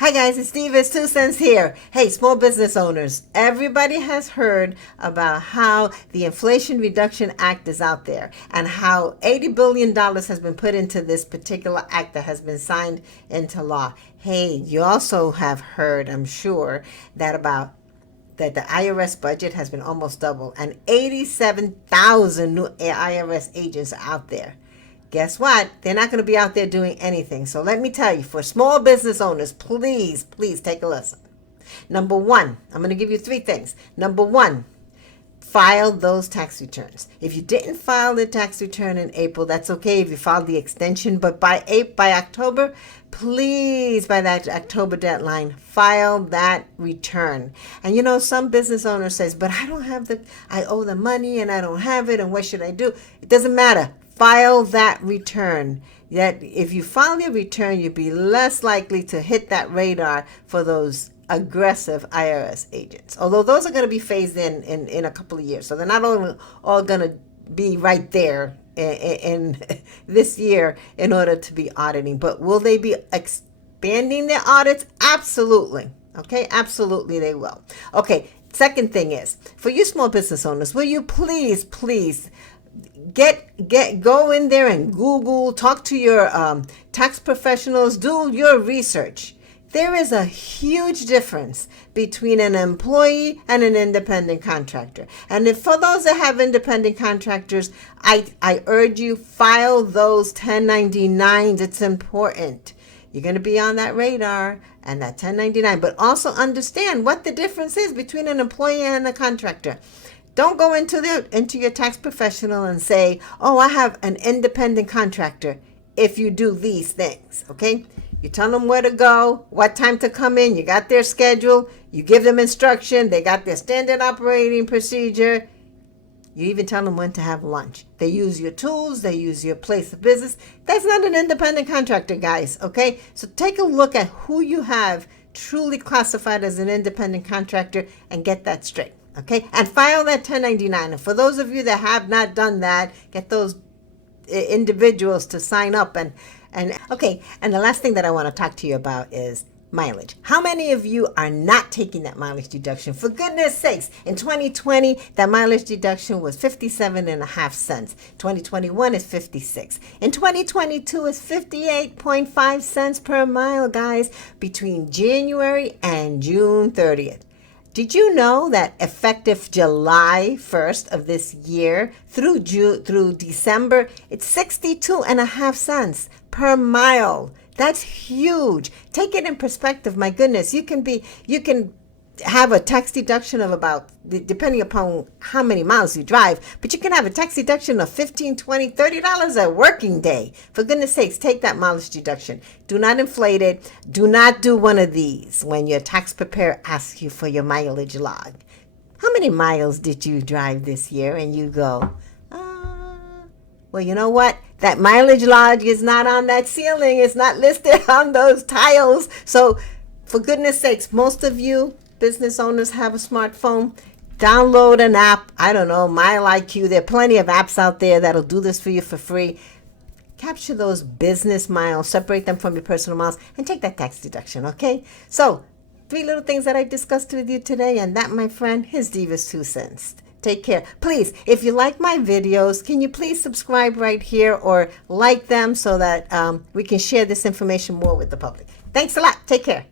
Hi guys, it's Diva, it's 2 cents here. Hey, small business owners, everybody has heard about how the Inflation Reduction Act is out there and how $80 billion has been put into this particular act that has been signed into law. Hey, you also have heard, I'm sure, that the IRS budget has been almost doubled and 87,000 new IRS agents are out there. Guess what? They're not going to be out there doing anything. So let me tell you, for small business owners, please take a listen. Number one, I'm going to give you 3 things. Number one, file those tax returns. If you didn't file the tax return in April, that's okay if you filed the extension, but by October, please, by that October deadline, file that return. And you know, some business owner says, but I owe the money and I don't have it, and what should I do? It doesn't matter. File that return. Yet if you file your return, you'll be less likely to hit that radar for those aggressive IRS agents. Although those are going to be phased in a couple of years. So they're not all going to be right there in this year in order to be auditing. But will they be expanding their audits? Absolutely. Okay, absolutely they will. Okay, second thing is, for you small business owners, will you please go in there and Google, talk to your tax professionals, do your research. There is a huge difference between an employee and an independent contractor. And if for those that have independent contractors, I urge you, file those 1099s. It's important. You're going to be on that radar and that 1099, but also understand what the difference is between an employee and a contractor. Don't go into your tax professional and say, oh, I have an independent contractor if you do these things, okay? You tell them where to go, what time to come in, you got their schedule, you give them instruction, they got their standard operating procedure. You even tell them when to have lunch. They use your tools, they use your place of business. That's not an independent contractor, guys, okay? So take a look at who you have truly classified as an independent contractor and get that straight. Okay, and file that 1099. And for those of you that have not done that, get those individuals to sign up. And okay, and the last thing that I want to talk to you about is mileage. How many of you are not taking that mileage deduction? For goodness sakes, in 2020, that mileage deduction was 57.5 cents. 2021 is 56. In 2022, it's 58.5 cents per mile, guys, between January and June 30th. Did you know that effective July 1st of this year through December, it's 62.5 cents per mile? That's huge. Take it in perspective. My goodness, you can have a tax deduction of about, depending upon how many miles you drive, but you can have a tax deduction of $15, $20, $30 a working day. For goodness sakes, take that mileage deduction. Do not inflate it. Do not do one of these when your tax preparer asks you for your mileage log. How many miles did you drive this year? And you go, well, you know what? That mileage log is not on that ceiling. It's not listed on those tiles. So for goodness sakes, most of you business owners have a smartphone. Download an app. I don't know, MileIQ. There are plenty of apps out there that'll do this for you for free. Capture those business miles, separate them from your personal miles, and take that tax deduction, okay? So, 3 little things that I discussed with you today, and that, my friend, is Diva's 2 cents. Take care. Please, if you like my videos, can you please subscribe right here or like them so that we can share this information more with the public? Thanks a lot. Take care.